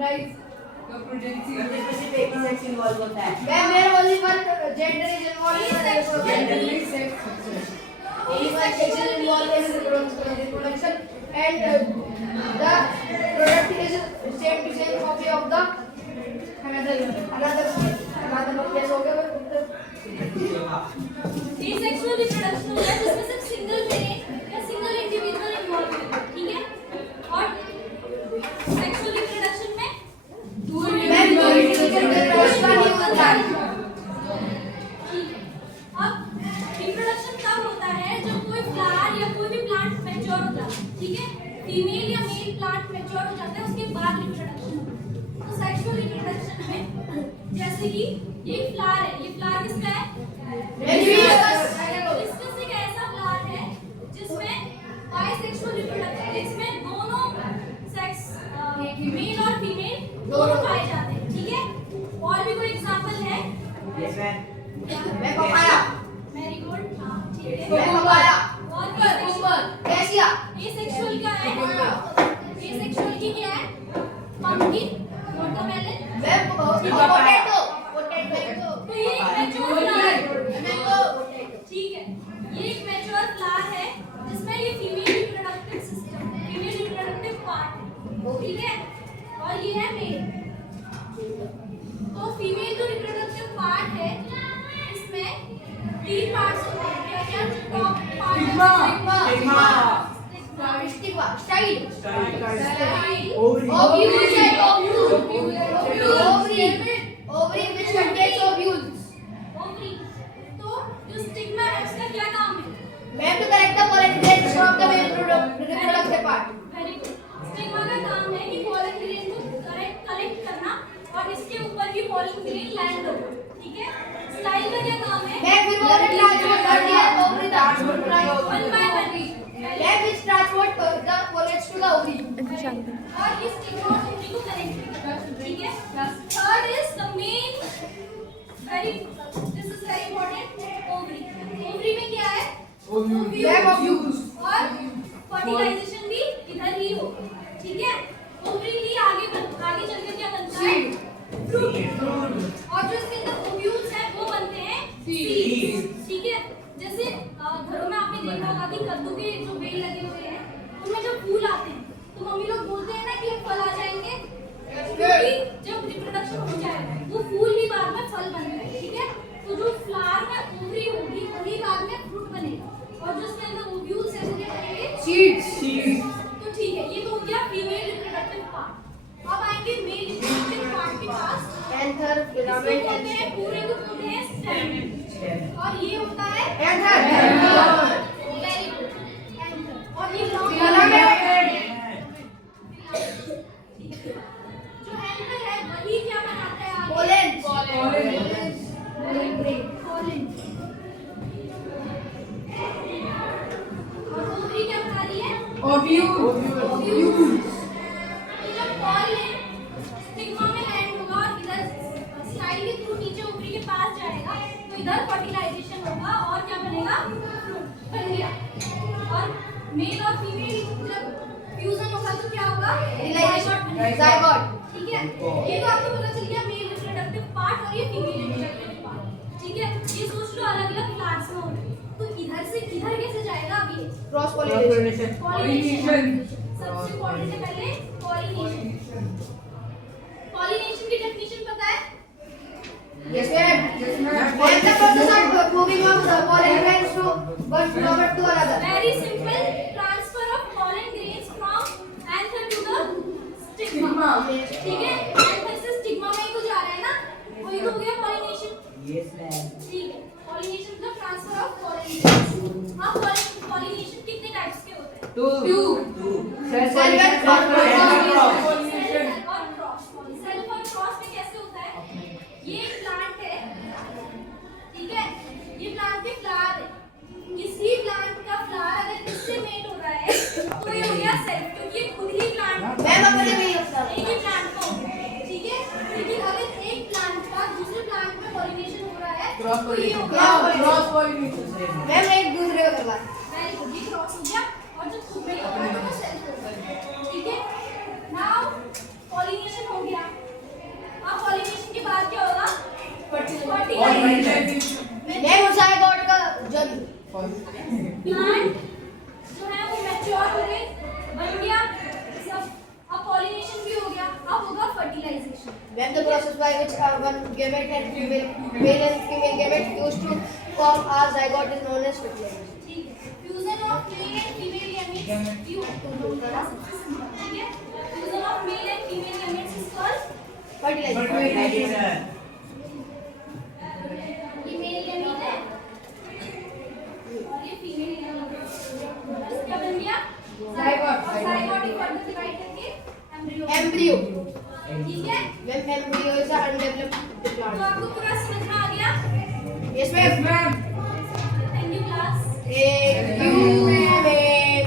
Right तो pregnancy specific sex involve होता है। मैं मेरे only one gender is involve gender में sex is sexual involved in reproduction and the product is same to same copy of the another yes हो गया asexual reproduction होता है जिसमें सिर्फ सिंगल पेरेंट या सिंगल इंडिविजुअल इन्वॉल्व होता है, ठीक है। और सेक्सुअल रिप्रोडक्शन में मैं दो इंडिविजुअल reproduction नहीं होता है। ठीक है। अब रिप्रोडक्शन तब होता है जब कोई फ्लावर या कोई भी प्लांट मैच्योर होता है, ठीक है। फीमेल या मेल प्लांट मैच्योर हो जाता है, उसके बाद रिप्रोडक्शन होता है। तो सेक्सुअल रिप्रोडक्शन में जैसे कि ये फ्लावर है, ये फ्लावर किसका है? इसमें से एक ऐसा फ्लावर है जिसमें बाइसेक्सुअल रिप्रोडक्शन, इसमें दोनों सेक्स मेल और फीमेल दोनों पाए जाते हैं, ठीक है। और भी कोई एग्जांपल है? Yes ma'am. मैं पपाया मैरीगोल्ड, हाँ ठीक है। मैं पपाया और कैसिया एसेक्सुअल क्या है? एसेक्सुअल की क्या है? Pumpkin, watermelon. मैं पोटैटो पोटैटो तो ये एक मैच्योर फ्लावर है, मैंगो ठीक है। ये एक मैच्योर फ्लावर है जिसमें ये female reproductive system, female reproductive part है, ठीक है। और ये है मेल। तो फीमेल जो रिप्रोडक्टिव पार्ट है इसमें तीन पार्ट्स होते हैं, क्या क्या? Top part stigma style ovary ovary which contains ovules ovary. तो जो स्टिग्मा है उसका क्या काम है? मैं तो correct the pollen grains from the male reproductive part very good. Stigma का काम है कि पॉलन ग्रेन को कलेक्ट करना और इसके ऊपर भी पॉलन ग्रेन लैंड हो, ठीक है। स्टाइल का क्या काम है? मैं फिर वो ट्रांसपोर्ट कर दिया ovary transport one by one. मैं which transport the pollens to the ovary और ये स्टिग्मा और ओवरी को कनेक्ट करता है, ठीक है। Third is the main very this is very important, ovary. Ovary में क्या है? bag of ovules और फर्टिलाइजेशन भी इधर ही होगा, ठीक है। ओवरी ही आगे चल के क्या बनता है? फ्रूट। और जो इसके अंदर ओव्यूल्स हैं वो बनते हैं सीड्स, ठीक है। जैसे घरों में आपने देखा होगा कि कद्दू के जो बेल लगे हुए हैं उनमें जब फूल आते हैं तो मम्मी लोग बोलते हैं ना कि अब फल आ जाएंगे, क्योंकि जब रिप्रोडक्शन हो जाएगा वो फूल भी बाद में फल बनता है, ठीक है। तो जो फ्लावर में ओवरी होगी वही बाद में फ्रूट बनेगा और जो इसके अंदर ओव्यूल्स हैं वो क्या करेंगे? seeds तो ठीक है, ये तो हो गया फीमेल रिप्रोडक्टिव पार्ट। अब आएंगे मेल रिप्रोडक्टिव पार्ट के पास। anther इसमें filament होते हैं पूरे को बोलते हैं स्टेम और ये होता है anther वेरी गुड एंथर। और ये filament जो एंथर है वही क्या बनाता है आगे? pollen pollen. और ओवरी क्या बना रही है? ओव्यूल्स जब पॉलन स्टिग्मा में लैंड होगा और इधर स्टाइल के थ्रू नीचे ओवरी के पास जाएगा तो इधर फर्टिलाइजेशन होगा और क्या बनेगा? फ्रूट बन गया। और मेल और फीमेल जब फ्यूजन होगा तो क्या होगा? zygote ठीक है। ये तो आपको पता चल गया मेल रिप्रोडक्टिव पार्ट और ये फीमेल रिप्रोडक्टिव पार्ट, ठीक है। ये सोच लो अलग अलग प्लांट्स में होते हैं तो इधर से इधर कैसे जाएगा? अब ये cross pollination पॉलिनेशन सबसे इम्पोर्टेंट है। पहले पॉलिनेशन। पॉलिनेशन की डेफिनेशन पता है? yes ma'am and the process of moving of the pollen grains to one flower to another very simple, transfer of pollen grains from anther to the stigma, ठीक है। Anther से stigma में ही तो जा रहा है ना, वही तो हो गया पॉलिनेशन, यस मैम। ठीक है। पॉलिनेशन मतलब ट्रांसफर ऑफ पॉलन। अब पॉलिनेशन कितने टाइप्स के होते हैं? Two Self and cross self और क्रॉस। सेल्फ और क्रॉस में कैसे होता है? ये एक प्लांट है, ठीक है। ये प्लांट के फ्लावर है, इसी प्लांट का फ्लावर अगर इससे मेट हो रहा है तो ये हो गया सेल्फ, क्योंकि ये खुद ही प्लांट मैम अपने में ही होता है एक ही प्लांट का होता है, ठीक है। लेकिन अगर एक प्लांट का दूसरे प्लांट में पॉलिनेशन हो रहा है तो ये हो गया क्रॉस पॉलिनेशन। मैम एक दूसरे को करवा वेरी गुड, ये क्रॉस हो गया। और जो खुद में होगा तो सेल्फ होगा, ठीक है। नाउ पॉलिनेशन हो गया। When the process by which one gamete and male and female gamete used to form a zygote is known as fertilization. ठीक है fusion of male and female gametes ठीक है fusion of male and female gametes is called Fertilization. Fertilization. ये male gamete है और ये female gamete है क्या बन गया Zygote. और zygote फर्दर डिवाइड करके Embryo. ठीक है When embryo is a undeveloped तो plant. आपको पूरा समझ में आ गया Yes, Yes, ma'am. ma'am.